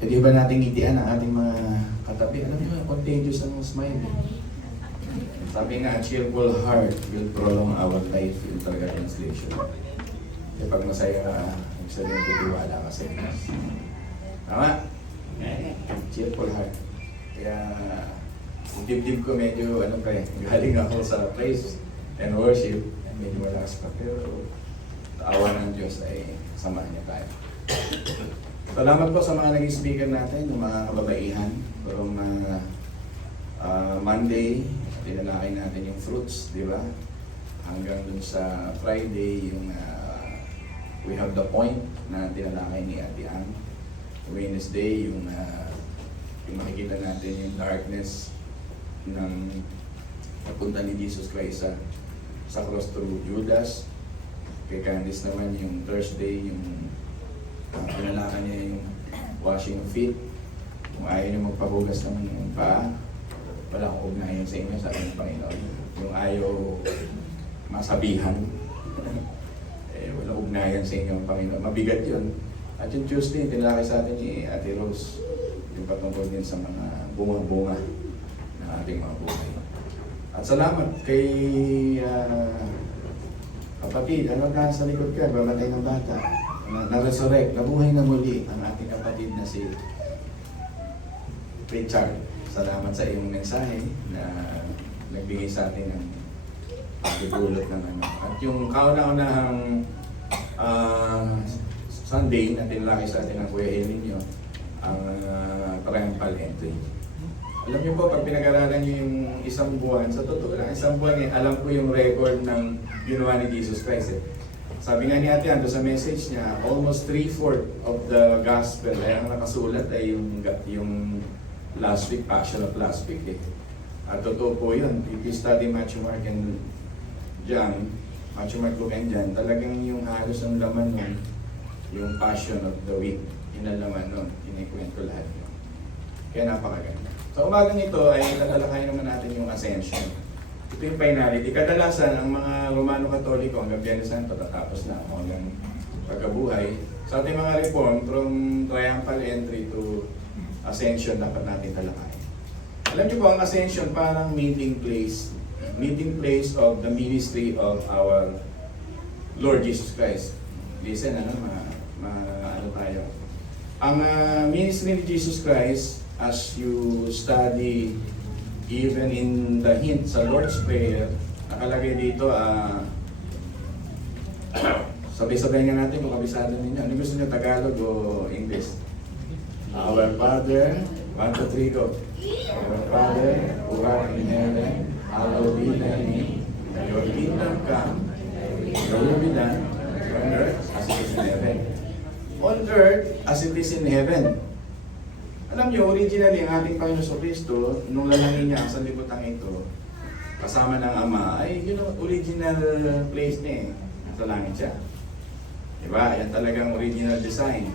Pwede ba nating ngitian ang ating mga katabi? Alam niyo, contagious ang smile. Sabi nga, a cheerful heart will prolong our life. Yung talaga translation. Kaya pag masaya ka, ibig sabihin titiwala ka sa Diyos. Tama? Cheerful heart. Kaya, yung dibdib ko medyo, galing ako sa praise and worship. Medyo malakas pa. Pero, taawa ng Diyos ay samahan niya tayo. Salamat po sa mga naging speaker natin, yung mga kababaihan. From Monday, tinalakay natin yung fruits, di ba? Hanggang dun sa Friday, yung we have the point na tinalakay ni Ate Ann. Wednesday, yung makikita natin yung darkness ng papunta ni Jesus Christ sa cross through Judas. Kay Candice naman yung Thursday, yung pinalakan niya yung washing of feet. Kung ayaw niyo magpahugas naman yung paa, wala akong ugnayan sa inyo, sabi ng Panginoon. Yung ayaw masabihan, wala ugnayan sa inyo ang Panginoon. Mabigat yun. At yung Tuesday, tinalakay sa atin ni Ate Rose, yung patungkol din sa mga bunga-bunga ng ating mga buhay. At salamat kay kapatid, nasa likod ka, babatay ng bata. Na-resurrect, nabuhay na muli ang ating kapatid na si Richard. Salamat sa iyong mensahe na nagbigay sa atin ng pagdudulot ng ano. At yung kauna-unahang Sunday na tinlaki sa atin ng Kuya Elinio, ang triumphal entry. Alam niyo po, pag pinag-aralan niyo yung isang buwan, sa totoo lang, isang buwan alam ko yung record ng ginawa ni Jesus Christ. Sabi nga ni Ate Ando sa message niya, almost 3/4 of the gospel ay ang nakasulat ay yung last week, Passion of last week. At totoo po yun. If you study Matthew, Mark, and John, Matthew, Mark, Luke, and John, talagang yung halos ng laman nun, yung Passion of the week, yun ang laman nun, kinikwento lahat yun. Kaya napakaganda. Sa umagang ito ay tatalakayin naman natin yung Ascension. Ito yung finality. Kadalasan, ang mga Romano-Katoliko hanggang Biyernes Santo, tatapos na hanggang pagkabuhay. Sa ating mga reform, from triumphal entry to Ascension, dapat natin talakayin. Alam niyo po, ang Ascension parang meeting place of the ministry of our Lord Jesus Christ. Listen, ano tayo. Ang ministry ni Jesus Christ, as you study even in the hint sa Lord's Prayer, nakalagay dito, sabay-sabay nga natin kung kabisado ninyo. Ano gusto niyo, Tagalog o English? Our Father, 1, 2, 3, go. Our Father, who art in heaven, hallowed be thy name. Your kingdom come, your will be done, on earth as it is in heaven. On earth as it is in heaven. Alam niyo, originally, ang ating Panginoon Kristo, nung lalangin niya ang sanlibutan ito, kasama ng Ama, ay yun ang original place niya eh. Sa langit siya. Diba? Yan talagang original design.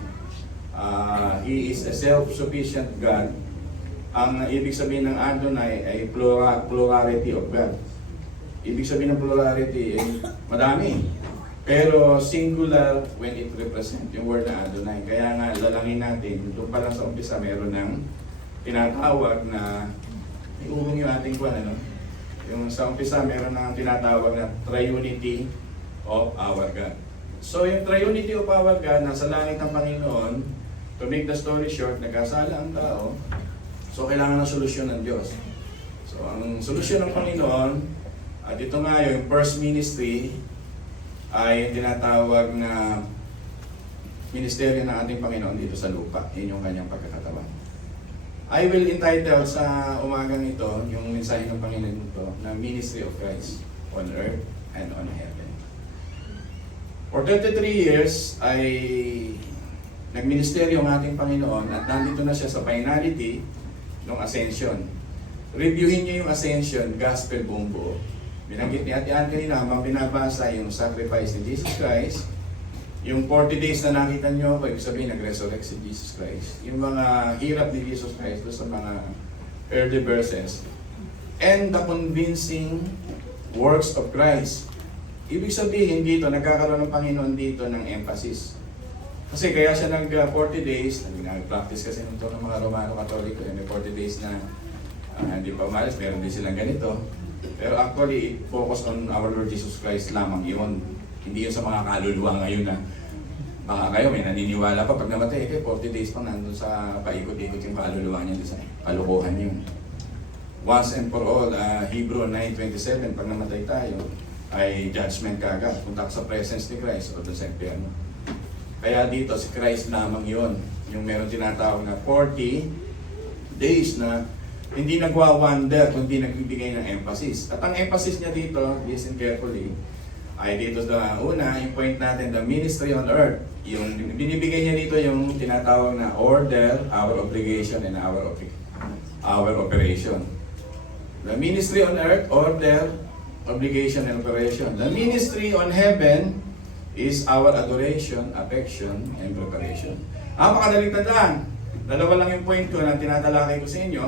He is a self-sufficient God. Ang ibig sabihin ng Adonai ay plurality of God. Ibig sabihin ng plurality ay madami. Pero singular when it represents yung word na Adonai. Kaya nga lalangin natin, doon pa lang sa umpisa meron ng tinatawag na iurong yung ating kwan, ano? Yung sa umpisa meron ng tinatawag na Triunity of our God. So yung Triunity of our God, nasa langit ng Panginoon, to make the story short, nagkasala ang tao, so kailangan ng solusyon ng Diyos. So ang solusyon ng Panginoon, at ito nga yung first ministry, ay tinatawag na ministeryo ng ating Panginoon dito sa lupa. Yun yung kanyang pagkakatawan. I will entitle sa umagang ito, yung mensahe ng Panginoon ito, na Ministry of Christ on earth and on heaven. For 33 years ay nagministeryo ang ating Panginoon at nandito na siya sa finality ng Ascension. Reviewin niyo yung Ascension, Gospel buong buo. Binanggit ni Ate Ann kanina, habang binabasa yung sacrifice ni Jesus Christ, yung 40 days na nakita nyo, ibig sabihin nag-resurrect si Jesus Christ, yung mga hirap ni Jesus Christ sa mga early verses, and the convincing works of Christ. Ibig sabihin dito, nagkakaroon ng Panginoon dito ng emphasis. Kasi kaya siya nag 40 days, nag-practice kasi nito ng mga Romano Katoliko, may 40 days na hindi pa umalis, meron din silang ganito. Pero actually, focus on our Lord Jesus Christ lamang yun. Hindi yun sa mga kaluluwa ngayon na baka kayo may naniniwala pa pag namatay, 40 days pa nandun sa paikot-ikot yung kaluluwa niya sa kalukuhan yun. Once and for all, Hebrew 9:27, pag namatay tayo, ay judgment kagad. Punta ka sa presence ni Christ o doon sa impyerno. Kaya dito, si Christ lamang yun. Yung meron tinatawag na 40 days na hindi nagwa-wonder, kundi nagbibigay ng emphasis. At ang emphasis niya dito, listen carefully, ay dito sa una, yung point natin, the ministry on earth. Yung binibigay niya dito yung tinatawag na order, our obligation, and our operation. The ministry on earth, order, obligation, and operation. The ministry on heaven is our adoration, affection, and preparation. Pakadaling tandaan. Dalawa lang yung point ko na tinatalakay ko sa inyo.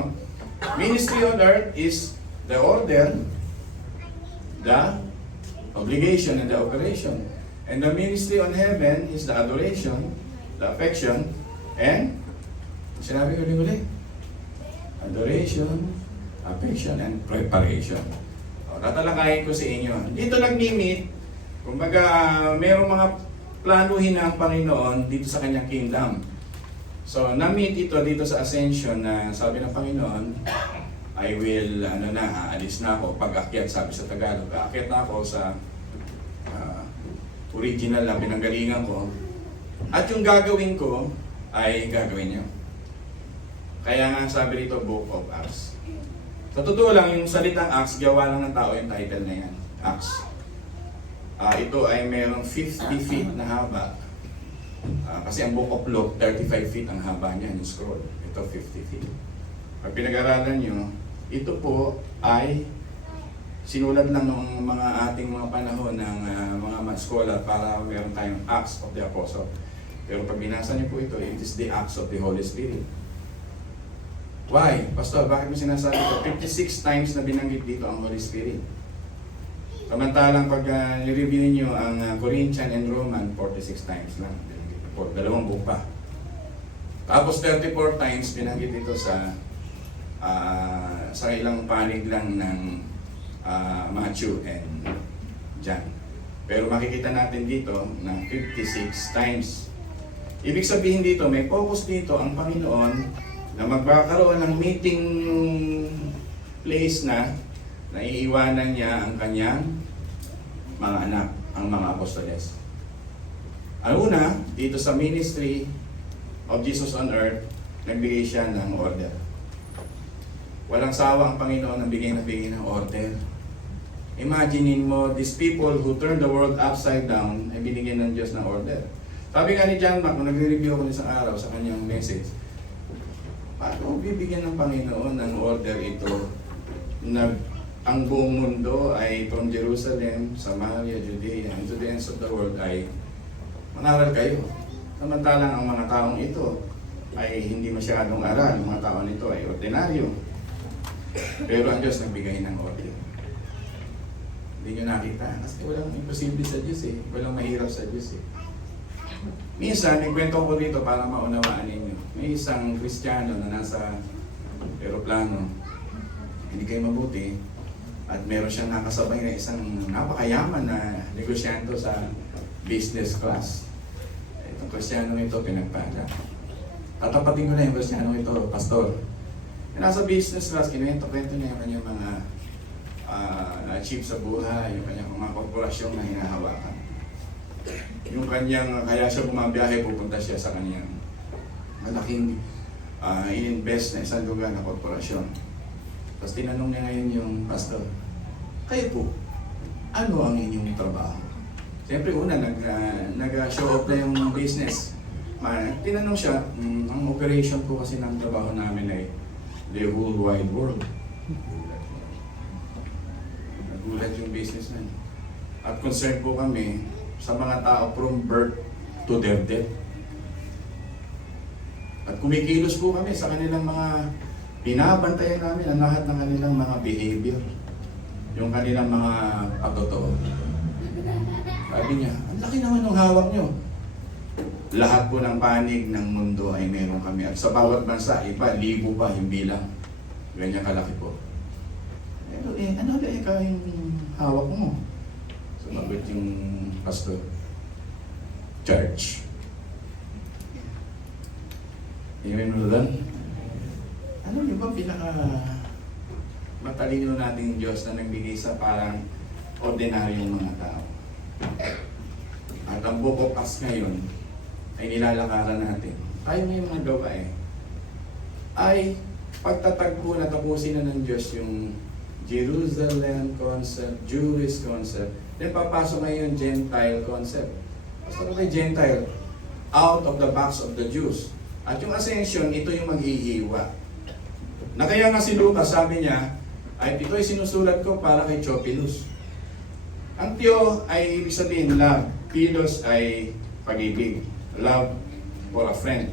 Ministry on earth is the order, the obligation, and the operation. And the ministry on heaven is the adoration, the affection, and sinabi ko uli, adoration, affection, and preparation. Tatalakayin ko sa inyo. Dito nag-meet, kumbaga mayroong mga planuhin ng Panginoon dito sa kanyang kingdom. So, na-meet ito dito sa Ascension na sabi ng Panginoon, I will, aalis na ako. Pag-akyat, sabi sa Tagalog, aakyat na ako sa original na pinanggalingan ko. At yung gagawin ko, ay gagawin niyo. Kaya nga sabi rito, Book of Acts. Sa totoo lang, yung salitang Acts, gawa lang ng tao yung title na yan. Acts. Ito ay mayroong 50 feet na haba. Kasi ang Book of Luke, 35 feet ang haba niya, yung scroll. Ito, 50 feet. Pag pinag-aralan nyo, ito po ay sinulat lang ng mga ating mga panahon ng mga scholar para meron tayong Acts of the Apostle. Pero pag binasa niyo po ito, it is the Acts of the Holy Spirit. Why? Pastor, bakit mo sinasabi ito? 56 times na binanggit dito ang Holy Spirit. Samantalang pag nireview niyo ang Corinthian and Roman, 46 times lang. Dalawang book pa. Tapos 34 times binanggit ito sa ilang panig lang ng Matthew and John. Pero makikita natin dito na 56 times. Ibig sabihin dito, may focus dito ang Panginoon na magkakaroon ng meeting place na naiiwanan niya ang kanyang mga anak, ang mga apostoles. Ang una, dito sa ministry of Jesus on earth, nagbigay siya ng order. Walang sawa ang Panginoon ang bigay ng order. Imaginein mo, these people who turned the world upside down ay binigyan ng Diyos ng order. Sabi nga ni John Mack, kung nagre-review ako isang araw sa kanyang message, paano bibigyan ng Panginoon ng order ito na ang buong mundo ay from Jerusalem, Samaria, Judea, and to the ends of the world ay mangaral kayo. Samantalang ang mga taong ito ay hindi masyadong aral. Ang mga taong ito ay ordinaryo. Pero ang Diyos nagbigay ng order. Hindi nyo nakita. Kasi walang imposible sa Diyos eh. Walang mahirap sa Diyos eh. Minsan, nagkwento ko dito para maunawaan ninyo. May isang Kristiyano na nasa aeroplano. Hindi kayo mabuti. At meron siyang nakasabay na isang napakayaman na negosyante sa business class. Itong Kristiyano ito, pinagpada. Tatapatin ko na yung Kristiyano ito, pastor. Nasa business class, kinuwento-kwento niya yung kanyang mga na-achieve sa buhay, yung kanyang mga korporasyon na hinahawakan. Yung kanyang, kaya siya bumabiyahe, pupunta siya sa kanyang malaking in-invest na isang lugar na korporasyon. Tapos tinanong niya ngayon yung pastor, kayo po, ano ang inyong trabaho? Siyempre una, nag-show off na yung business. Tinanong siya, ang operation po kasi ng trabaho namin ay the whole wide world. Nagulat yung businessman. At concerned po kami sa mga tao from birth to their death. At kumikilos po kami sa kanilang mga, binabantayan namin ang lahat ng kanilang mga behavior. Yung kanilang mga patotoo. Sabi niya, ang laki naman ng hawak nyo. Lahat po ng panig ng mundo ay meron kami. At sa bawat bansa, iba, libo pa, hindi lang. Ganyan kalaki po. Pero ano yung hawak mo? Sumagot yung pastor. Church. Amen mo doon? Ano yung ba pinaka matalino nating Diyos na nagbigay sa parang ordinaryong mga tao? At ang Book of Acts ngayon ay nilalakaran natin. Tayo may mga gawain ay pagtatagpo na tapusin na ng Diyos yung Jerusalem concept, Jewish concept, then papasok ngayon Gentile concept. Basta ko kay Gentile, out of the box of the Jews. At yung ascension, ito yung maghihiwa. Na kaya nga si Lucas, sabi niya, ay ito ay sinusulat ko para kay Theophilus. Ang Theo ay ibig sabihin love. Philos ay pag-ibig. Love for a friend.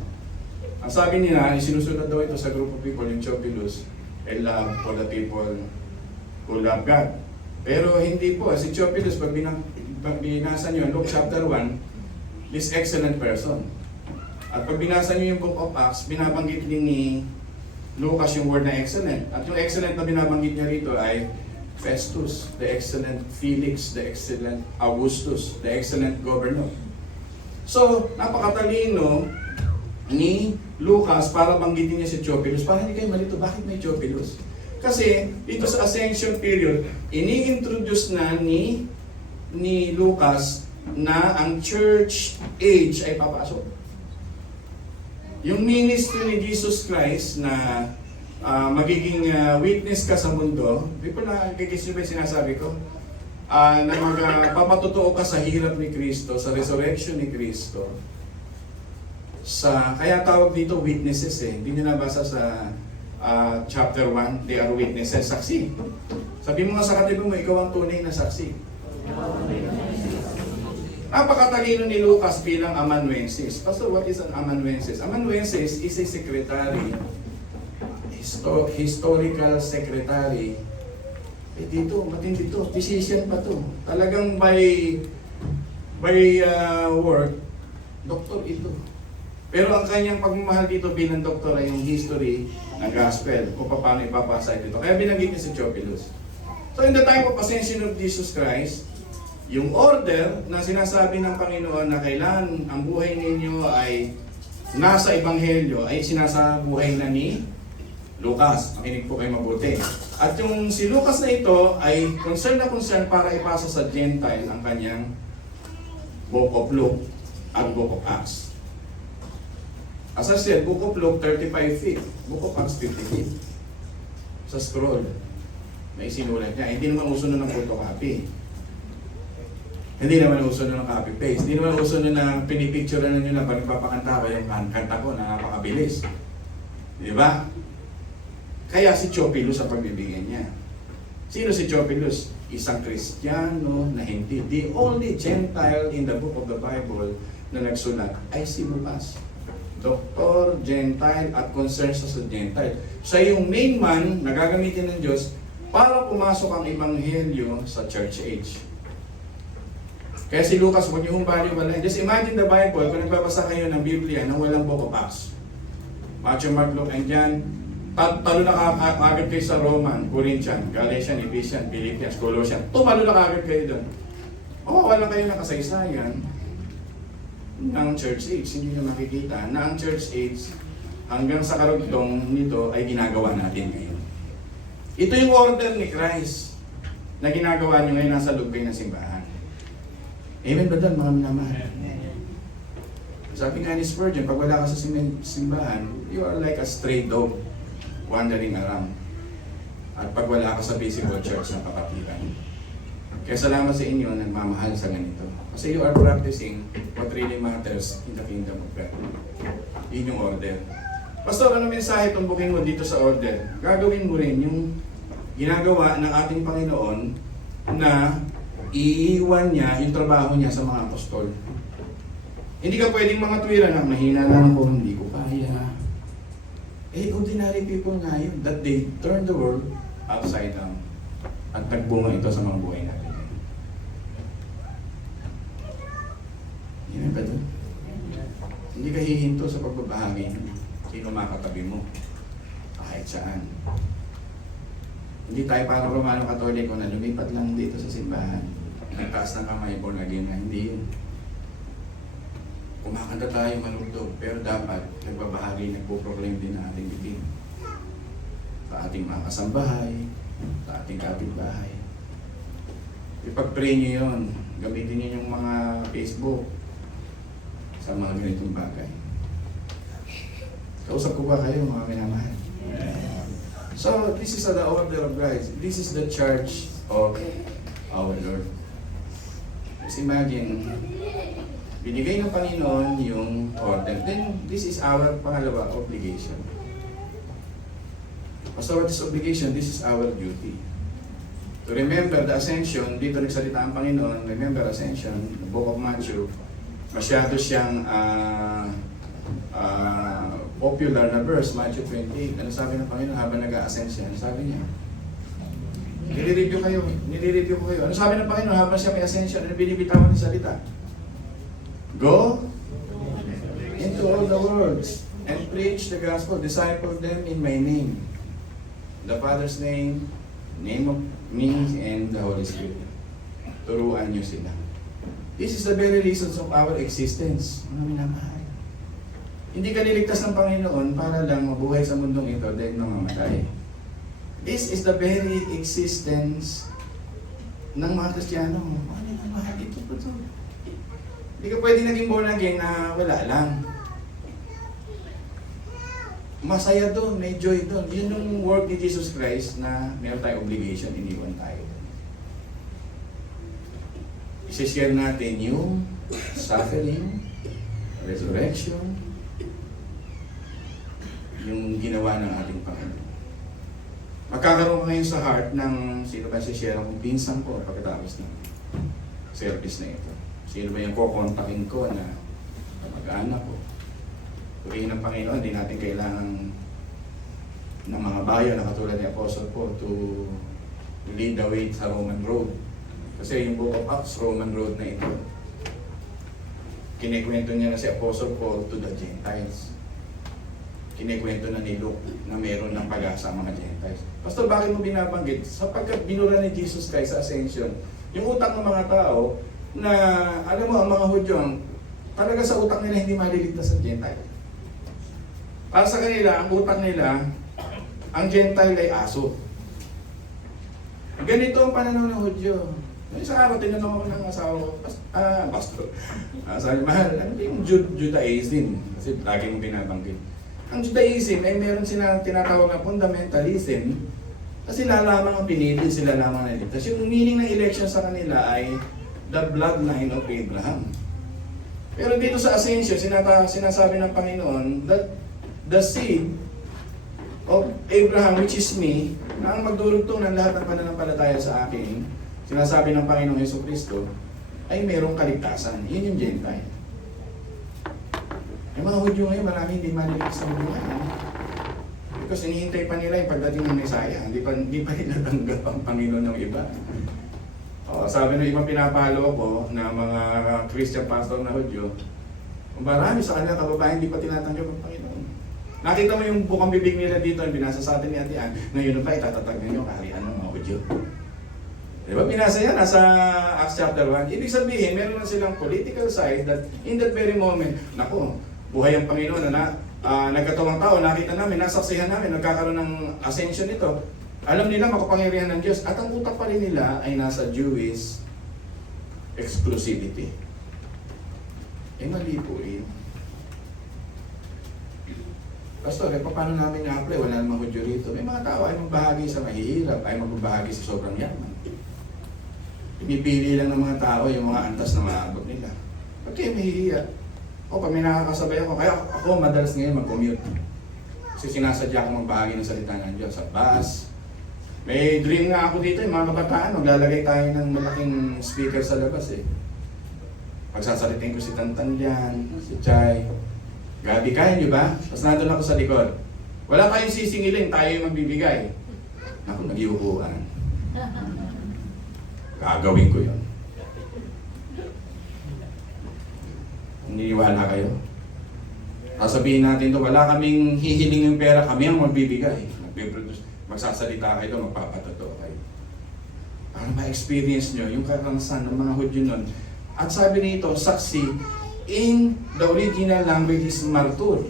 Ang sabi nila, sinusulat daw ito sa group of people, yung Theophilus, ay love for the people who love God. Pero hindi po, si Theophilus, pag binasa nyo, Luke chapter 1, this excellent person. At pag binasa nyo yung Book of Acts, binabanggit din ni Lucas yung word na excellent. At yung excellent na binabanggit niya rito ay Festus, the excellent Felix, the excellent Augustus, the excellent governor. So, napakatalino ni Lucas para banggitin niya si Theophilus. Para hindi kayo malito, bakit may Theophilus? Kasi dito sa Ascension period, ini-introduce na ni Lucas na ang church age ay papasok. Yung ministry ni Jesus Christ na magiging witness ka sa mundo, di ba nakikis nyo ba yung sinasabi ko? Na magpapatotoo ka sa hirap ni Kristo, sa resurrection ni Kristo. Kaya tawag dito witnesses eh. Hindi nyo nabasa sa chapter 1, they are witnesses, saksi. Sabi mo nga sa katabi mo, ikaw ang tunay na saksi. Napakatalino ni Lucas bilang amanuensis. Pastor, what is an amanuensis? Amanuensis is a secretary, historical secretary. Dito, matindi to, physician pa to. Talagang by work, doktor ito. Pero ang kanyang pagmamahal dito bilang doktor ay yung history ng gospel o paano ipapasa ito. Kaya binanggit niya si Theophilus. So in the time of ascension of Jesus Christ, yung order na sinasabi ng Panginoon na kailan ang buhay ninyo ay nasa Ebanghelyo ay sinasabuhay na ni Lucas. Makinig po kayo mabuti. At yung si Lucas na ito ay concern para ipasa sa Gentile ang kanyang Book of Luke at Book of Acts. As I said, Book of Luke 35 feet, Book of Acts 50 feet. Sa scroll, may sinulat niya. Hindi naman uso na ng photocopy. Hindi naman uso na ng copy-paste. Hindi naman uso na ng pinipicture na nyo na pag nagpapakanta ko yung kanta ko na napakabilis. Di ba? Kaya si Theophilus ang pagbibigyan niya. Sino si Theophilus? Isang Kristiyano na hindi. The only Gentile in the book of the Bible na nagsulat ay si Lucas. Doktor, Gentile, at concerned sa Gentile. Siya yung main man na gagamitin ng Diyos para pumasok ang Ebanghelyo sa church age. Kaya si Lucas, huwag niyo humbali-wala. Just imagine the Bible, kung nagbabasa kayo ng Biblia na walang Book of Acts. Matthew, Mark, Luke, and John, talo na kagad kayo sa Roman, Corinthian, Galatian, Ephesians, Philippians, Colossians. Tumalo na kagad kayo doon. Mawawalan kayo ng kasaysayan ng church age. Hindi na makikita na ang church age hanggang sa karugtong nito ay ginagawa natin ngayon. Ito yung order ni Christ na ginagawa niyo ngayon nasa loob kayo ng simbahan. Amen ba doon, mga minamahal? Sabi nga ni Spurgeon, pag wala ka sa simbahan, you are like a stray dog wandering around. At pag wala ka sa visible church ng kapatiran. Kaya salamat sa inyo na nagmamahal sa ganito. Kasi you are practicing what really matters in the kingdom of God. Yun yung order. Pastor, ano mensahe tumbukin mo dito sa order? Gagawin mo rin yung ginagawa ng ating Panginoon na iiwan niya yung trabaho niya sa mga apostol. Hindi ka pwedeng mga tuwira na mahina lang ako, hindi ko kaya. Ordinary people nga yun, that they turn the world upside down. At nagbunga ito sa mga buhay natin. Yan ba ito? Hindi ka hihinto sa pagbabahagi. Sino makatabi mo? Kahit saan. Hindi tayo parang Romano Katoliko na lumipat lang dito sa simbahan. Nagtaas ng kamay, born again na. Hindi yun. Kumakanta tayo malugtog, pero dapat nagbabahagi, nagpo-proclaim din na ating bitin. Sa ating mga kasambahay, sa ating kapitbahay. Ipag-pray nyo yun. Gamitin nyo yung mga Facebook sa mga ganitong bagay. Kausap ko ba kayo, mga minamahal? So, this is the order of Christ. This is the church of our Lord. Just imagine, binigay ng Panginoon yung order. Then, this is our pangalawa, obligation. As our this obligation, this is our duty. To remember the ascension, dito nagsalita ang Panginoon, remember ascension, the book of Matthew, masyado siyang popular na verse, Matthew 28. Ano sabi ng Panginoon habang nag-a-ascend siya? Ano sabi niya? Nilireview ko kayo. Ano sabi ng Panginoon habang siya may ascension? Ano binibitawan ng salita? Go into all the worlds and preach the gospel, disciple them in my name. The Father's name, name of me, and the Holy Spirit. Turuan niyo sila. This is the very reasons of our existence. Ano minamahal? Hindi ka niligtas ng Panginoon para lang mabuhay sa mundong ito dahil mamamatay. This is the very existence ng mga Kristiyano. Ano minamahal? Ito po ito. Hindi ka pwede naging born again na wala lang. Masaya doon, may joy doon. Yun yung work ni Jesus Christ na meron tayong obligation, iniwan tayo. I-share natin yung suffering, resurrection, yung ginawa ng ating Panginoon. Magkakaroon ka ngayon sa heart ng sino ba si-share kung pinsan ko pagkatapos ng service na ito. Sino ba yung kukontakin ko na mag-anak ko. Purihin ng Panginoon, hindi natin kailangan ng mga bayan na katulad ni Apostle Paul to lead the way sa Roman road. Kasi yung Book of Acts, Roman road na ito. Kinikwento niya na si Apostle Paul to the Gentiles. Kinikwento na ni Luke na meron ng pag-asa ang mga Gentiles. Pastor, bakit mo binabanggit? Sapagkat binura ni Jesus Christ sa Ascension, yung utak ng mga tao na, alam mo, ang mga Hudyo, talaga sa utak nila hindi maliligtas ang Gentile. Para sa kanila, ang utak nila, ang Gentile ay aso. Ganito ang pananaw ng Hudyo. Sa araw, tinanong ako ng asawa ko, Pastor, sabi, mahal, ano yung Judaism? Kasi lagi mong binabanggit. Ang Judaism ay meron sila tinatawag na fundamentalism kasi sila lamang ang pinili, sila lamang ang naligtas. Yung meaning ng election sa kanila ay the bloodline of Abraham. Pero dito sa Ascension, sinasabi ng Panginoon that the seed of Abraham, which is me, na ang magdurugtong ng lahat ng pananampalataya sa akin, sinasabi ng Panginoong Jesucristo, ay merong kaligtasan. Yun yung Gentile. Yung mga Hudyo ngayon, marami hindi maliligtas sa buhay. Because hinihintay pa nila yung pagdating ng Messiah. Hindi pa nila tanggap ang Panginoon ng iba. Sabi ng ibang pinapalo ko na mga Christian pastor na Hudyo, marami sa kanila kababayan hindi pa tinatanggap ang Panginoon. Nakita mo yung bukang bibig nila dito, yung binasa sa atin ni Ate Ann, na yun ba itatatag ninyo kaharian ng mga Hudyo. Diba? Binasa yan, nasa Acts chapter 1. Ibig sabihin, meron na silang political side that in that very moment, naku, buhay ang Panginoon na nagkatawang tao, nakita namin, nasaksihan namin, nagkakaroon ng ascension ito. Alam nila makapangyarihan ng Diyos at ang utak pa rin nila ay nasa Jewish exclusivity. Mali po eh. Pastor, paano namin na-apply? Wala namang Hudyo rito. May mga tao ay magbahagi sa mahihirap, ay magbahagi sa sobrang yaman. Pinipili lang ng mga tao yung mga antas na maabot nila. Ba't kayo mahihiya? O pag may nakakasabay ako, kaya ako madalas ngayon mag-commute. Kasi sinasadya akong magbahagi ng salita ng Diyos sa bus. May dream nga ako dito, yung mga kabataan, maglalagay tayo ng malaking speaker sa labas eh. Pagsasalitin ko si Tantan dyan, si Chay. Gabi, kaya nyo ba? Tapos nandun ako sa likod. Wala tayong sisingilin, tayo yung magbibigay. Naku, nag-iupuan. Gagawin ko yun. Niniwala kayo? Sasabihin natin to, wala kaming hihiling ng pera, kami ang magbibigay. Magpiproduce, magsasalita kayo, magpapatotoo kayo. Para ma-experience nyo yung karanasan ng mga Hudyo nun. At sabi nito, saksi, in the original language is martyr.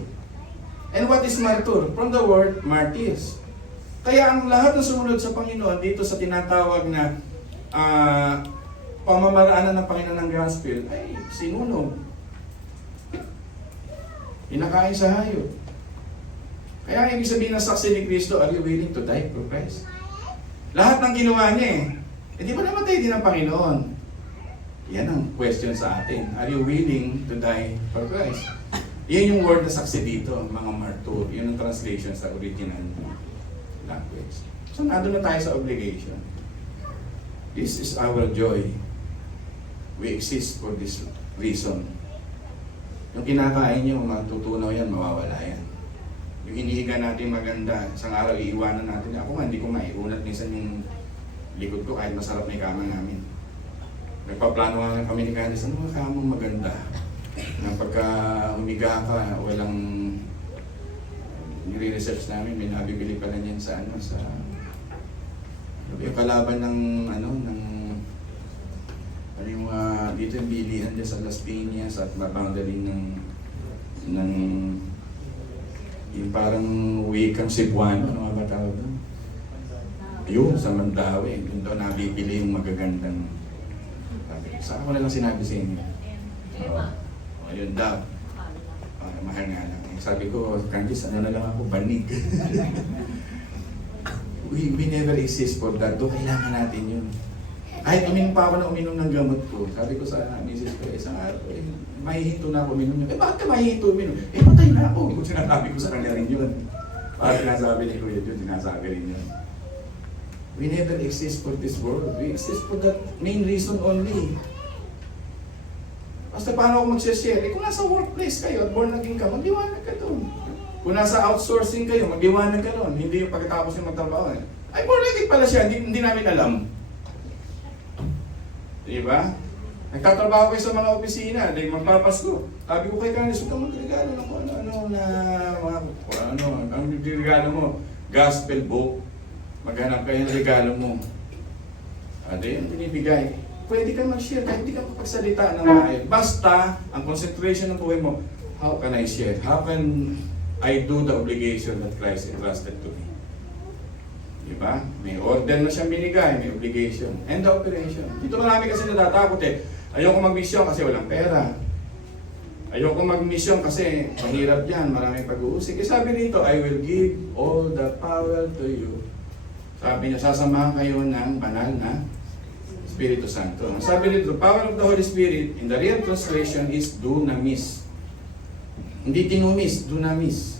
And what is martyr? From the word martyrs. Kaya ang lahat ng sumunod sa Panginoon dito sa tinatawag na pamamaraanan ng Panginoon ng gospel ay sinunog. Pinakain sa hayop. Kaya ang ibig sabihin ng saksi ni Kristo, are you willing to die for Christ? Lahat ng ginawa niya di ba namatay din ang Panginoon? Yan ang question sa atin. Are you willing to die for Christ? Yan yung word na saksi dito, mga martyr. Yun ang translation sa original language. So, nandun na tayo sa obligation. This is our joy. We exist for this reason. Yung kinakain nyo, matutunaw yan, mawawala yan. Yung inihiga natin maganda, isang araw iiwanan natin. Ako nga, hindi ko maiunat minsan yung likod ko kahit masarap na yung kama namin. Nagpaplano nga kami ni Candice, ano mga kamang maganda? Na pagka humiga ka, walang nire-research namin, may nabibili pala niyan sa sa yung kalaban ng yung dito yung bilihan din sa Las Piñas at boundary ng yung parang wikang Cebuano, ano nga ba tawag doon? Yun, sa Mandawi, yun daw nabibili yung magagandang saan ko na lang sinabi sa inyo? Yun daw. Mahal nga lang. Sabi ko, Candice, ano na lang ako, banig. we never exist for that. Doon kailangan natin yun. Kahit uminom pa ako na uminom ng gamot ko, sabi ko sa misis ko, isang araw, mahihinto na ako uminom yun. Bakit ka mahihinto uminom? Patay na ako. Kung sinasabi ko sa kanya rin yun. Parang sinasabi ni Kuya yun, sinasabi rin yun. We never exist for this world. We exist for that main reason only. Basta paano ako mag-share? Kung nasa workplace kayo at born again ka, magliwanag ka doon. Kung nasa outsourcing kayo, magliwanag ka doon. Hindi yung pagkatapos yung magtrabaho. Ay, born again pala siya, hindi namin alam. Diba? Nagtatrabaho kayo sa mga opisina, dahil magpapasko. Sabi ko kay Candice, huwag kang magregalo ng ang regalo mo, gospel book. Maghanap kayo ng regalo mo. At yun, binibigay. Pwede kang mag-share kahit hindi ka magpagsalita ng maayos. Basta, ang concentration ng buhay mo, how can I share? How can I do the obligation that Christ entrusted to me? Diba? May order na siyang binigay, may obligation. And the operation. Dito marami kasi natatakot Ayoko mag-mission kasi walang pera. Ayoko mag-mission kasi mahirap yan, maraming pag-uusik. Sabi dito, I will give all the power to you. Sabi niya, sasamahan kayo ng banal na Espiritu Santo. Sabi dito, the power of the Holy Spirit, in the real translation is dunamis. Hindi dinumis, dunamis.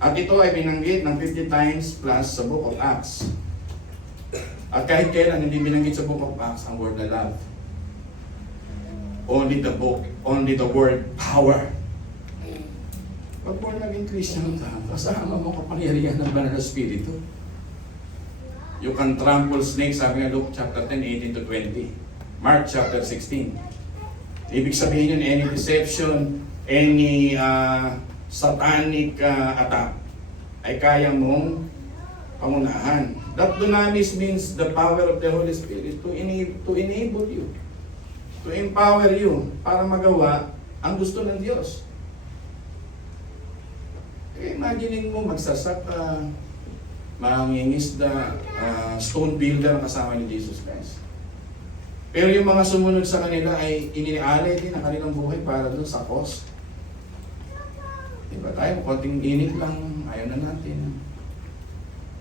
At ito ay binanggit ng 50 times plus sa Book of Acts. At kahit kailan hindi binanggit sa Book of Acts ang word na love. Only the book, only the word power. Pag born naging Christian ka, kasama mo kapangyarihan ng banal na Espiritu. You can trample snakes, sabi nga Luke chapter 10, 18 to 20. Mark chapter 16. Ibig sabihin yun, any deception, any satanic attack, ay kaya mong pangunahan. That dunamis means the power of the Holy Spirit to enable you, to empower you, para magawa ang gusto ng Diyos. Imagine mo, magsasaka, mangingisda, stone builder ang kasama ni Jesus Christ. Pero yung mga sumunod sa kanila ay inialay din ang kanilang buhay para doon sa cause. Diba tayo, konting init lang, ayaw na natin.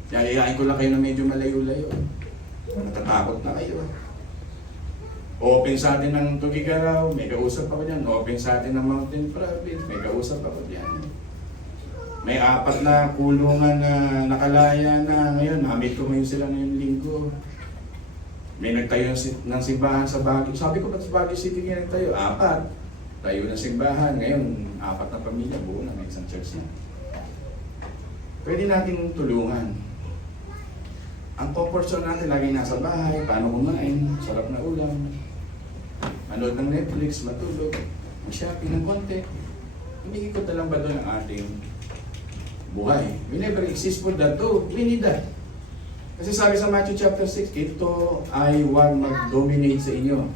Yayayain ko lang kayo na medyo malayo-layo. Natatakot na kayo. Open sa atin ng Tugigaraw, may kausap ako dyan. Open sa atin ng Mountain Province, may kausap ako dyan. May 4 na kulungan na nakalaya na ngayon. Namit ko ngayon sila ngayong linggo. May nagtayo ng simbahan sa Baguio. Sabi ko, ba't sa Baguio City ngayon nagtayo? 4. Tayo ng simbahan. Ngayon, 4 na pamilya. Buo na, may isang church na. Pwede natin tulungan. Ang comfort zone natin, laging nasa bahay. Paano kumain? Sarap na ulam. Manood ng Netflix, matulog. Mag-shopping ng konti. Umiikot na lang ba doon ang ating buhay? We never exist for that too. We need that. Kasi sabi sa Matthew chapter 6, ito ay huwag mag-dominate sa inyo.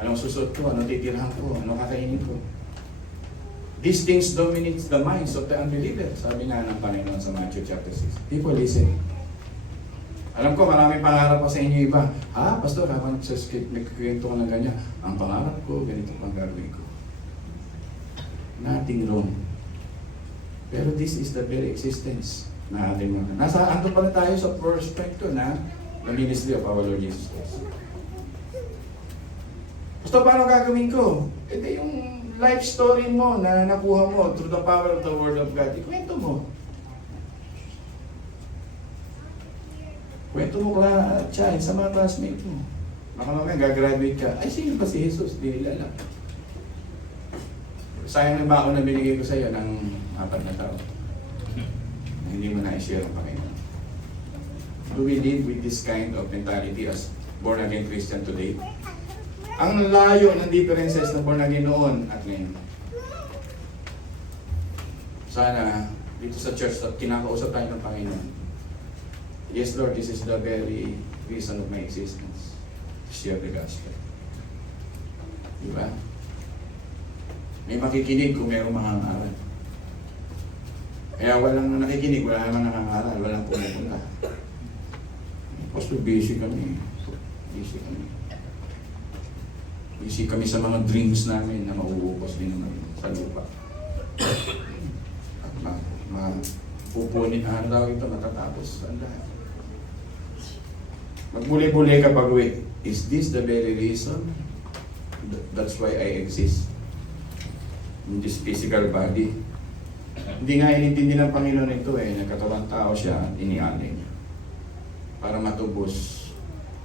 Anong susuot ko? Anong titirhan ko? Anong kakainin ko? These things dominates the minds of the unbeliever. Sabi nga ng Panginoon sa Matthew chapter 6. People listen. Alam ko, maraming pangarap pa sa inyo iba. Ha, Pastor, habang sa script, nagkikwento ka ng ganyan. Ang pangarap ko, ganito pang gagawin ko. Nothing wrong. Pero this is the very existence na ating mga. Ando pala tayo sa perspective na the ministry of our Lord Jesus Christ. Pastor, paano gagawin ko? Ito yung life story mo na nakuha mo through the power of the Word of God. Ikwento mo. Kwento mo child sa mga classmate mo. Baka mamaya gagraduate ka. Ay, sino ba si Jesus? Di nila alam. Sayang na baon na binigay ko sa iyo ng 4 na taon. Hindi mo na-share ang Panginoon. Do we live with this kind of mentality as born-again Christian today? Ang layo ng differences ng born-again noon at ngayon. Sana, dito sa church, kinakausap tayo ng Panginoon. Yes, Lord, this is the very reason of my existence. To share the gospel. Diba? May makikinig kung mayroong mangangaral. Kaya walang nakikinig, wala naman nangangaral, walang pumupunta. Pastor, busy kami. Busy kami. Busy kami sa mga dreams namin na mauubos din naman sa lupa. At mapupunin, ano daw ito, matatapos ang lahat. Magbuli-buli kapag wait, is this the very reason? That's why I exist in this physical body. Hindi nga inintindi ng Panginoon ito nagkatawang tao siya at inialay niya para matubos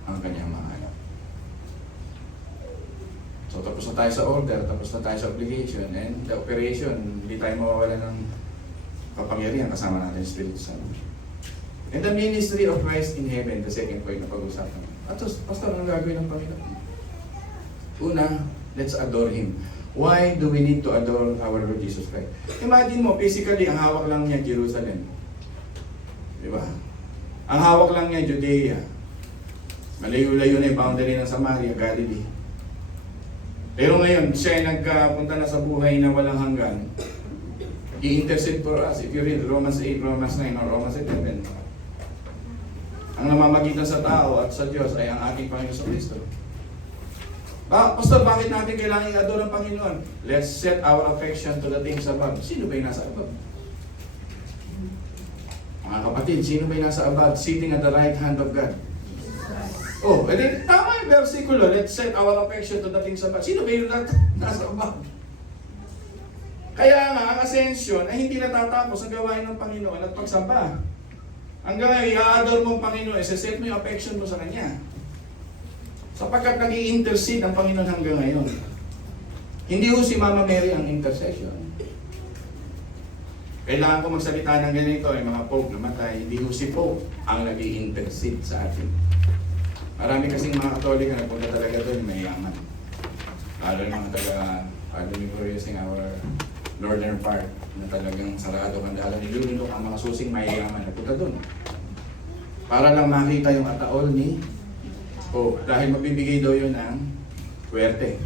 ang kanyang mga anak. So tapos na tayo sa order, tapos na tayo sa obligation, and the operation, hindi tayo mawawala ng kapangyarihan kasama natin Spirit Son. And the ministry of Christ in heaven, the second point na pag-usapan. At Pastor, anong gagawin ng Panginoon? Una, let's adore Him. Why do we need to adore our Lord Jesus Christ? Imagine mo, physically, ang hawak lang niya Jerusalem. Di ba? Ang hawak lang niya Judea. Malayo-layo na yung boundary ng Samaria, Galilee. Pero ngayon, siya ay nagpunta na sa buhay na walang hanggan. I-intercede for us. If you read Romans 8, Romans 9, or Romans 11, ang namamagitan sa tao at sa Diyos ay ang ating Panginoon Kristo. Pastor, bakit natin kailangan i-adore ang Panginoon? Let's set our affection to the things above. Sino ba yung nasa above? Mga kapatid, sino ba yung nasa above? Sitting at the right hand of God. Oh, edi tama yung versikulo. Let's set our affection to the things above. Sino ba yung nasa above? Kaya nga, ang ascension ay hindi natatapos ang gawain ng Panginoon at pagsamba. Hanggang ngayon, i-adore mo ang Panginoon, set mo yung affection mo sa Kanya. Sapagkat nag-i-intercede ang Panginoon hanggang ngayon. Hindi ho si Mama Mary ang intercession. Kailangan ko magsalita ng ganito, yung mga Pope namatay, hindi ho si Pope ang nag-i-intercede sa atin. Marami kasing mga Katolika na punta talaga doon, may yaman. Lalo yung mga taga-Glorious in our northern part, na talagang sarado kandalan nilulunok ang mga susing mayayaman na punta doon. Para lang makita yung ataol ni Pope, dahil magbibigay daw yun ng kwerte.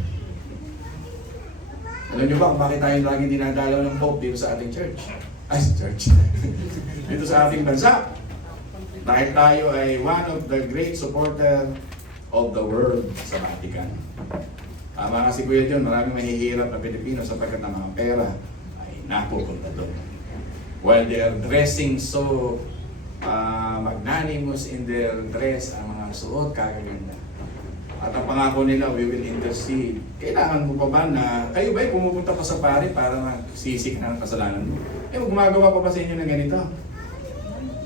Alam niyo ba kung bakit tayo lagi dinadalaw ng Pope dito sa ating church? Ay, church. Dito sa ating bansa. Dahil tayo ay one of the great supporter of the world sa Vatican. Tama nga si Kuya John, maraming mahihirap na Pilipino sapagkat ng mga pera ay napupunta doon. While they are dressing so magnanimous in their dress, ang mga suot, kagaganda. At ang pangako nila, we will intercede. Kailangan mo pa ba na, kayo ba'y pumupunta pa sa pare para magsisik ng kasalanan mo? Gumagawa pa ba sa inyo ng ganito?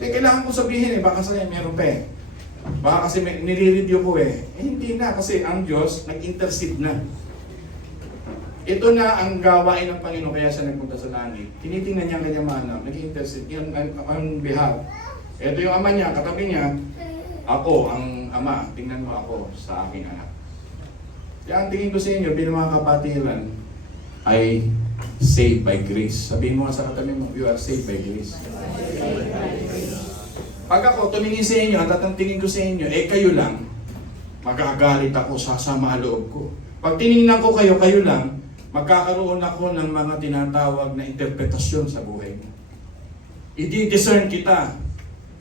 Kailangan ko sabihin baka sa meron pa Baka kasi nire-review ko hindi na kasi ang Diyos nag-intercede na. Ito na ang gawain ng Panginoon kaya siya nagpunta sa langit. Tinitingnan niya ang kanyang mga anak, nag-intercede yan on behalf. Ito yung ama niya, katabi niya, ako ang ama, tingnan mo ako sa aking anak. Kaya ang tingin ko sa inyo, bilang mga kapatiran, ay Saved by grace. Sabihin mo nga sa katabi mo, you are saved by grace. Pag ako tumingin sa inyo at tatantingin ko sa inyo, kayo lang, magagalit ako, sasama loob ko. Pag tiningnan ko kayo, kayo lang, magkakaroon ako ng mga tinatawag na interpretasyon sa buhay mo. I-discern kita.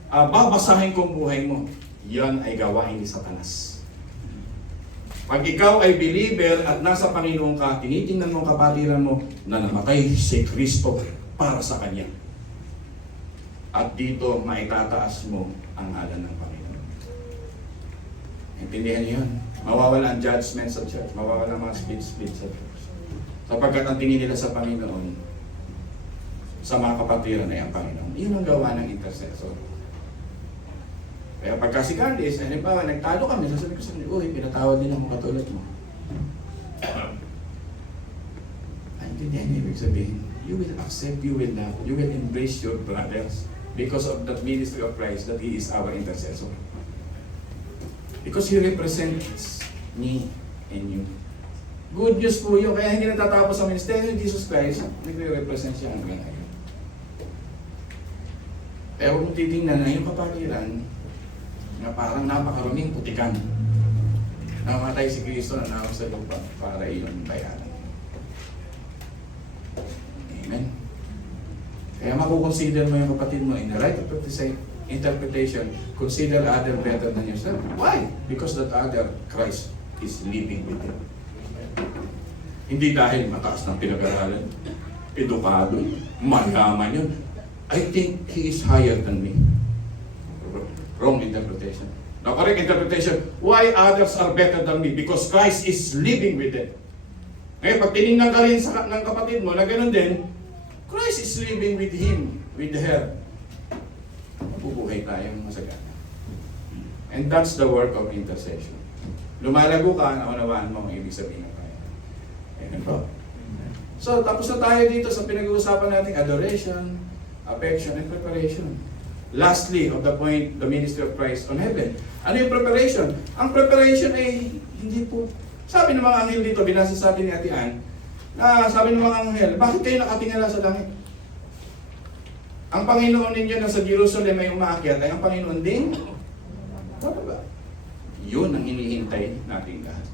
Babasahin ko ang buhay mo. Yan ay gawain ni Satanas. Pag ikaw ay believer at nasa Panginoon ka, tinitingnan mo ang kapatiran mo na namatay si Kristo para sa Kanya. At dito, maitataas mo ang ngalan ng Panginoon. Intindihan niyo yun? Mawawala ang judgment sa church. Mawawala ang mga split sa church. Sapagkat ang tingin nila sa Panginoon, sa mga kapatiran ay ang Panginoon. Iyon ang gawa ng intercessor. Kaya pagka si Candice, halimbawa, nagtalo kami, sasabihin ko sa kanya, uy, pinatawad din ako katulad mo. Intindihan niyo ibig sabihin, you will accept, you will love, you will embrace your brothers because of that ministry of Christ that He is our intercessor. Because He represents me and you. Good news po yun, kaya hindi natatapos ang ministeryo ni Jesus Christ, nagre-represent siya hanggang ngayon. Kaya huwag mong titingnan na yung kapatiran na parang napakaruming putikan. Namatay si Kristo na nawag sa lupa para iyon bayaran. Amen. Kaya makukonsider mo yung kapatid mo in the right interpretation, consider other better than yourself. Why? Because that other, Christ, is living with you. Hindi dahil mataas ng pinag-aralan, edukado, mayaman yun. I think he is higher than me. Wrong interpretation. The correct interpretation, why others are better than me? Because Christ is living with them. Ngayon, pag tinignan ka rin ng kapatid mo na ganun din, Christ is living with him, with her. Mabubuhay tayong masagana. And that's the work of intercession. Lumalago ka, naunawaan mo ang ibig sabihin ng kaya. Amen po. So, tapos na tayo dito sa pinag-uusapan nating adoration, affection, and preparation. Lastly, of the point, the ministry of Christ on heaven. Ano yung preparation? Ang preparation ay hindi po, sabi ng mga anghel dito, binasa sa atin ni Ate Ann, na sabi ng mga anghel, bakit kayo nakatingala sa langit? Ang Panginoon ninyo na sa Jerusalem ay umaakyat, ay ang Panginoon din? Bababa. Yun ang hinihintay natin lahat.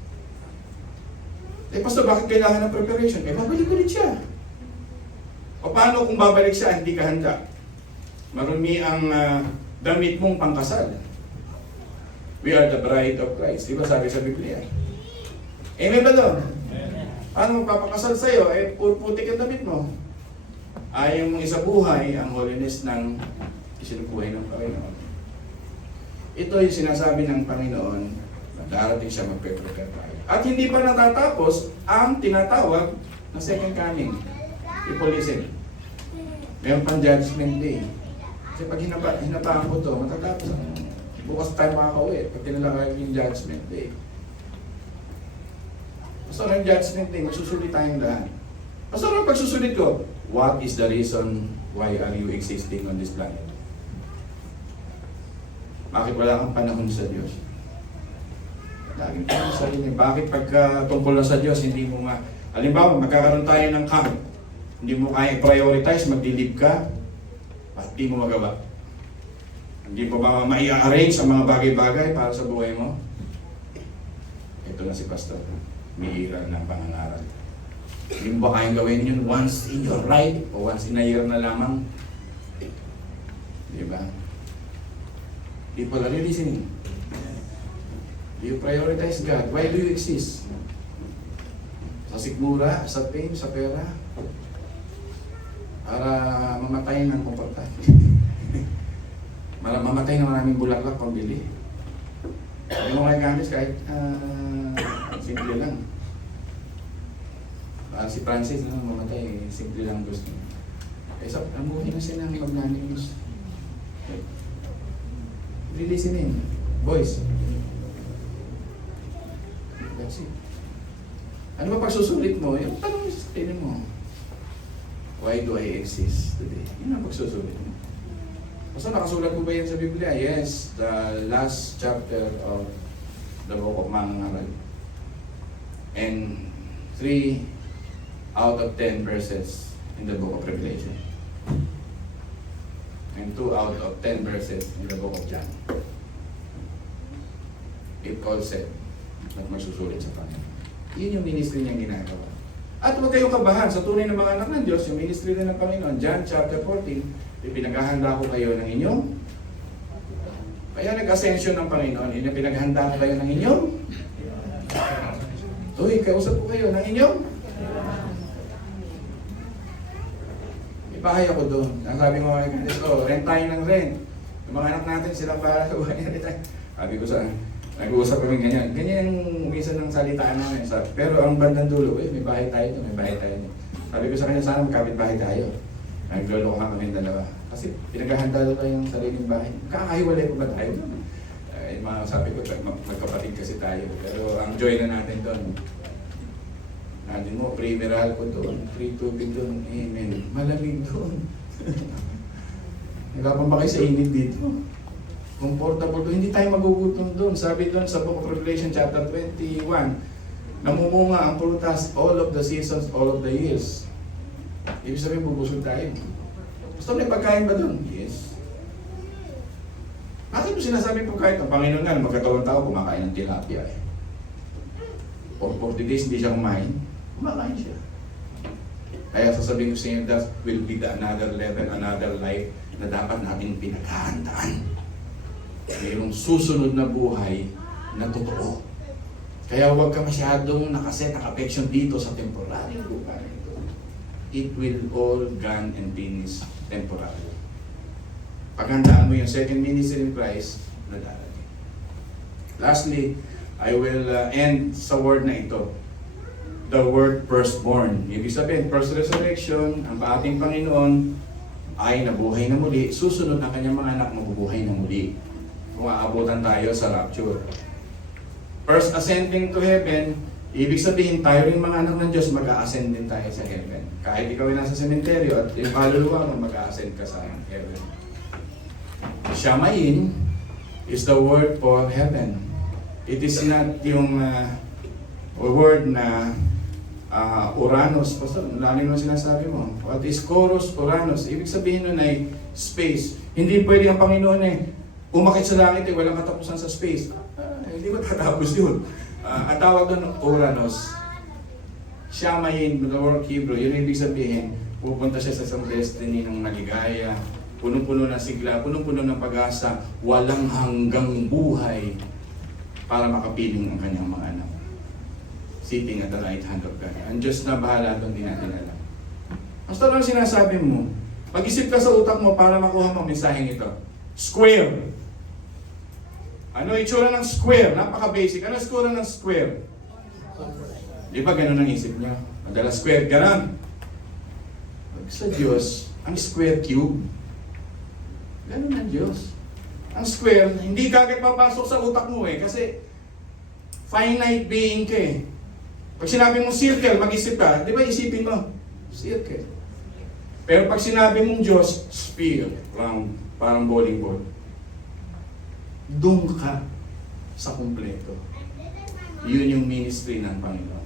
Pastor, bakit kailangan ng preparation? Babalik ulit siya. O paano kung babalik siya, hindi ka handa? Marumi ang damit mong pangkasal. We are the bride of Christ. Di ba sabi sa Biblia? Amen ba doon? Paano magpapakasal sa'yo? Puro putik ang damit mo. Ayaw mong isabuhay ang holiness ng isinubuhay ng Panginoon. Ito yung sinasabi ng Panginoon na darating siya magpe-prepare tayo. At hindi pa natatapos ang tinatawag na second coming. People listen. Meron pang judgment day. Kasi pag hinapaan ko ito, matatapos. Bukas tayo makakauwi pag tinalakay yung judgment day. Pastor, ang judgment day, magsusulit tayong lahat. Pastor, ang pagsusulit ko, what is the reason why are you existing on this planet? Bakit wala kang panahon sa Diyos? Laging panahon sa sarili. Bakit pagka tungkol na sa Diyos, hindi mo nga, halimbawa, magkakaroon tayo ng camp, hindi mo kaya prioritize, magdilib ka, at hindi mo magawa. Hindi mo ba mai-arrange ang mga bagay-bagay para sa buhay mo? Ito na si Pastor. May iral ng pangangaral. Hindi mo ba kayang gawin yun once in your life o once in a year na lamang? Di ba? People are listening. Do you prioritize God? Why do you exist? Sa sikmura, sa fame, sa pera? Para mamatay ng komportable. Para mamatay ng maraming bulaklak pambili. Alam mo kay Candice, kahit simple lang. Si Francis, mamatay, simple lang gusto. Kaya amuhin na sila ng magnanimous. Listening. Boys. That's it. Ano ba pagsusulit mo? Yung tanong mo sa sarili mo. Why do I exist today? Yun ang pagsusulit mo. Basta nakasulat mo ba yan sa Biblia? Yes, the last chapter of the book of Mangangaral. And 3 out of 10 verses in the book of Revelation. And 2 out of 10 verses in the book of John. It all said at magsusulit sa Panginoon. Yun yung ministry niyang ginagawa. At huwag kayong kabahan sa tunay ng mga anak ng Diyos, yung ministry din ng Panginoon. John chapter 14, ipinaghahanda ko kayo ng inyong. Kaya nag-ascension ng Panginoon, pinaghahanda ko kayo ng inyong. Uy, kausap ko kayo ng inyong. Ipahay ako doon. Ang sabi ko mga kaibigan, rent tayo ng rent. Yung mga anak natin, silang para sa buhay na tayo. Sabi ko sa nag-uusap kami ganyan. Ganyan yung minsan ng salitaan namin. Pero ang bandang dulo, may bahay tayo doon, may bahay tayo doon. Sabi ko sa kanya, sana magkapit bahay tayo. Naglolo ka kami dalawa. Kasi pinaghahanda doon tayo ng sariling bahay. Kakahiwalay ko ba tayo doon? Sabi ko, magkapatid kasi tayo. Pero ang joy na natin doon, natin mo, pre-mineral ko doon, pre-tubig doon, amen. Malamig doon. Nagkapan ba kayo sa init dito? Comfortable doon, hindi tayo magugutom doon. Sabi doon sa Book of Revelation chapter 21, namumunga ang prutas all of the seasons, all of the years. Ibig sabihin, bubusog tayo. Gusto may pagkain ba doon? Yes. Bakit mo sinasabi pagkain? Ang Panginoon nga, magkatawang tao, kumakain ng tilapia eh. For 40 days, hindi siya kumain. Kumakain siya. Kaya sasabihin ko sa inyo, that will be the another level, another life na dapat natin pinaghahandaan. Mayroong susunod na buhay na totoo. Kaya huwag ka masyadong nakaset, naka-affection dito sa temporary buhay. It will all gone and finish temporary. Paghandaan mo yung second ministry in Christ na darating. Lastly, I will end sa word na ito. The word firstborn. Ibig sabihin, first resurrection, ang ating Panginoon ay nabuhay na muli. Susunod ang kanyang mga anak mabubuhay na muli. Kung aabutan tayo sa rapture. First ascending to heaven, ibig sabihin tayo rin mga anak ng Diyos, mag-a-ascend din tayo sa heaven. Kahit ikaw ay nasa sementeryo at yung kaluluwa mo, mag-a-ascend ka sa heaven. Shamayin is the word for heaven. It is not yung word na Uranus. Basta, lalim mo sinasabi mo. What is Chorus, Uranus? Ibig sabihin nun ay space. Hindi pwede ang Panginoon umakit sa langit walang katapusan sa space. Hindi matatapos yun. Ang tawag doon Uranus. Shamayin, the word Hebrew, yun ibig sabihin, pupunta siya sa isang destiny ng maligaya, punong-puno ng sigla, punong-puno ng pag-asa, walang hanggang buhay para makapiling ang kanyang mga anak. Sitting at the right hand of God. Ang Diyos na bahala doon, di natin alam. Basta lang sinasabi mo, mag-isip ka sa utak mo para makuha mo ang mensaheng ito. Square. Ano itsura ng square? Napaka-basic. Ano itsura ng square? Di ba ganun ang isip niya? Madalas square ka lang. Sa Diyos, ang square cube. Ganun ang Diyos. Ang square, hindi kagad papasok sa utak mo kasi finite being ka eh. Pag sinabi mong circle, mag-isip ka, di ba isipin mo? Circle. Pero pag sinabi mong Diyos, sphere, round, parang bowling ball. Doon ka sa kumpleto. Yun yung ministry ng Panginoon.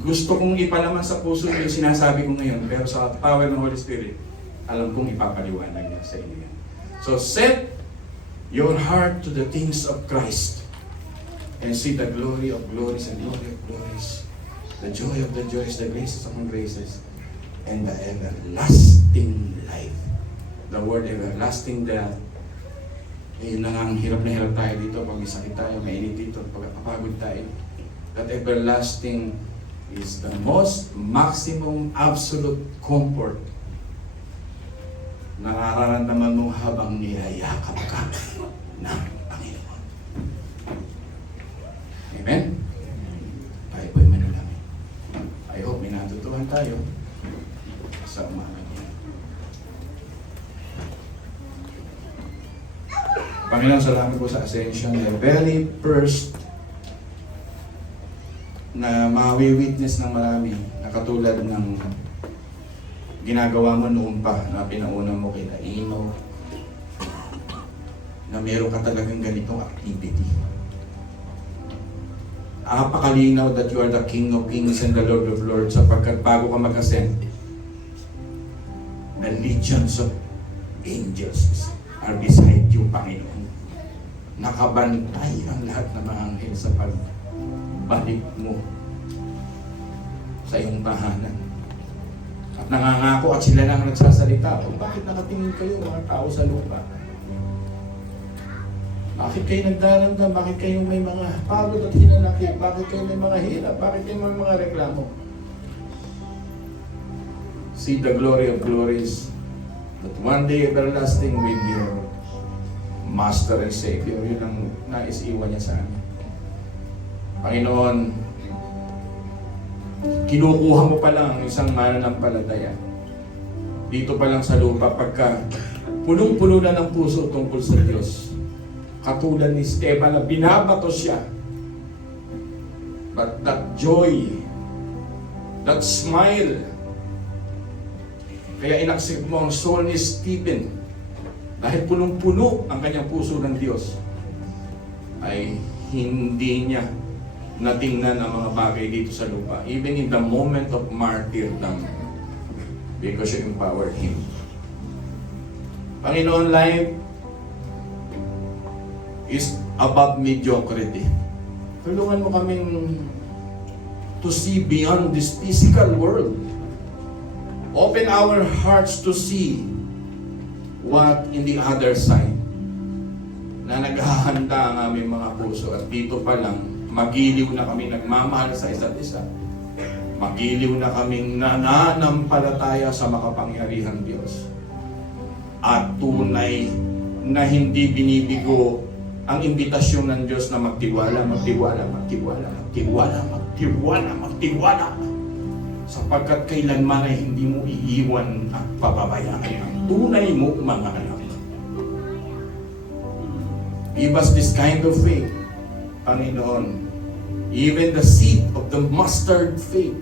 Gusto kong ipalaman sa puso yung sinasabi ko ngayon, pero sa power ng Holy Spirit, alam kong ipapaliwanag niya sa inyo. So set your heart to the things of Christ and see the glory of glories and glory of glories, the joy of the joys, the graces of the graces, and the everlasting life. The word everlasting, yun lang ang hirap na hirap tayo dito pag may sakit tayo, mainit dito, pag kapagod tayo. That everlasting is the most maximum absolute comfort na nararamdaman mo habang niyayakap ka ng Panginoon. Amen? Tayo po'y manalangin. I hope may natutuhan tayo sa umaga niya. Panginoon, salamat po sa Ascension, the very first na mawi-witness ng marami na katulad ng ginagawa mo noon pa na pinauna mo kay Naino na meron ka talagang ganitong activity. Apakalinaw that you are the King of Kings and the Lord of Lords, sapagkat bago ka mag-ascend, the legions of angels are beside you, Panginoon. Nakabantay ang lahat ng mga anghel sa pagbalik mo sa iyong tahanan. At nangangako at sila lang nagsasalita, bakit nakatingin kayo mga tao sa lupa? Bakit kayo nagdaranda? Bakit kayo may mga pagod at hinanakit? Bakit kayo may mga hirap? Bakit kayo may mga reklamo? See the glory of glories, that one day everlasting with your Master and Savior. Yun ang nais-iwan niya sa amin. Panginoon, kinukuha mo pa lang ang isang mananampalataya. Dito pa lang sa lupa, pagka punong-puno na ng puso tungkol sa Diyos. Katulad ni Esteban na binabato siya. But that joy, that smile, kaya inaccept mo ang soul ni Stephen dahil punong-puno ang kanyang puso ng Diyos, ay hindi niya natingnan ang mga bagay dito sa lupa. Even in the moment of martyrdom, because you empowered him. Panginoon, life is above mediocrity. Tulungan mo kaming to see beyond this physical world. Open our hearts to see what in the other side. Na naghahanda ang aming mga puso at dito pa lang, magiliw na kami nagmamahal sa isa't isa. Magiliw na kaming nananampalataya sa makapangyarihang Diyos. At tunay na hindi binibigo ang imbitasyon ng Diyos na magtiwala, magtiwala, magtiwala, magtiwala, magtiwala, magtiwala. Sapagkat kailanman ay hindi mo iiwan at pababayaan ang tunay mo mga anak. Give us this kind of faith, Panginoon. Even the seed of the mustard faith.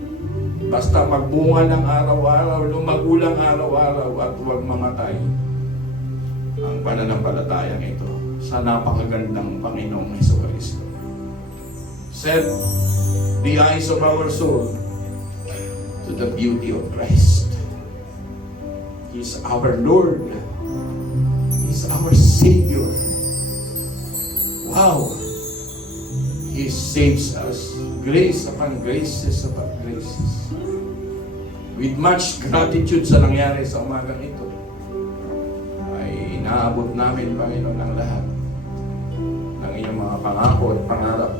Basta magbunga ng araw-araw, lumagulang araw-araw at huwag mamatay ang pananampalatayang ito sa napakagandang Panginoong Jesucristo. Set the eyes of our soul to the beauty of Christ. He is our Lord. He is our Savior. Wow! He saves us. Grace upon graces upon graces. With much gratitude sa nangyari sa umagang ito, ay inaabot namin, Panginoon, ang lahat ng iyong mga pangako at pangarap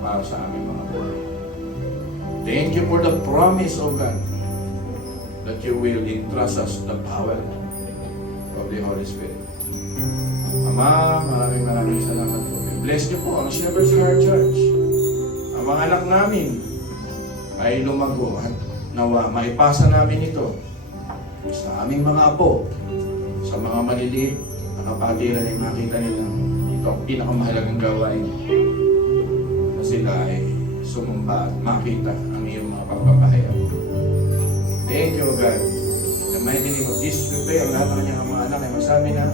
para sa aming mga buhay. Thank you for the promise, O God, that you will entrust us the power of the Holy Spirit. Ama, maraming salamat po. Bless niyo po ang Shepherd's Heart Church. Ang mga anak namin ay lumago at nawa maipasa namin ito sa aming mga apo, sa mga maliliit na kapatiran ay makita nilang ito ang pinakamahalagang gawain na sila ay sumamba at makita ang iyong mga pagpapahayag. Thank you, God. In the mighty name of Jesus, we pray ang lahat ng kanyang mga anak ay magsabi na